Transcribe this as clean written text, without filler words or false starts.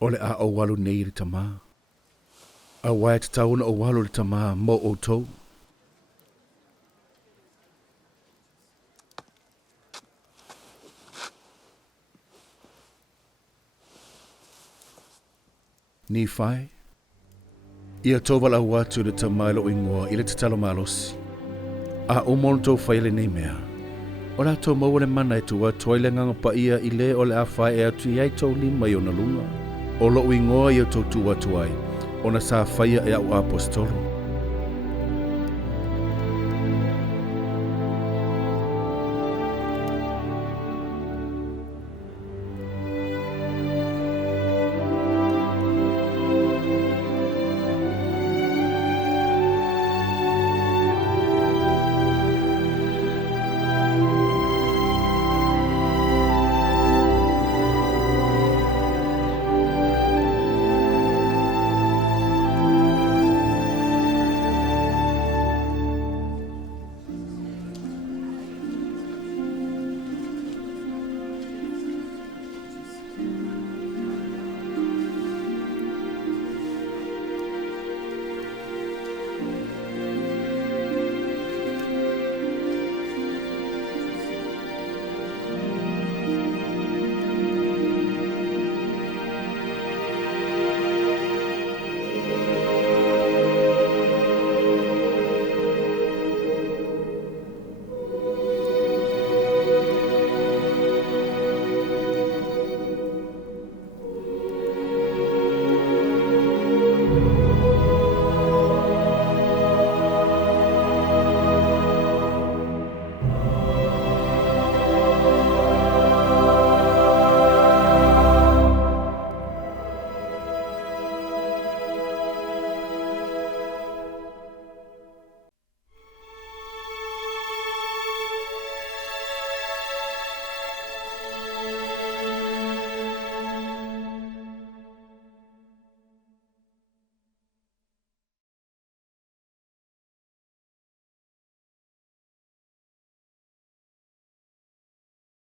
O le a o walu nei le tamā. A wai te tauna o walu le tamā mo o tou. Ni fai. Ia tō wala watu le tamā lo ingoa i le te talo malosi. A o mono tō whai le nei mea. O la tō maua le mana e tua toile nganga pa ia i le o le a whai e atu iai tō lima i o na lunga. O lo ingoa i o tō tu watu ai. O na sa whaia e au apostolo.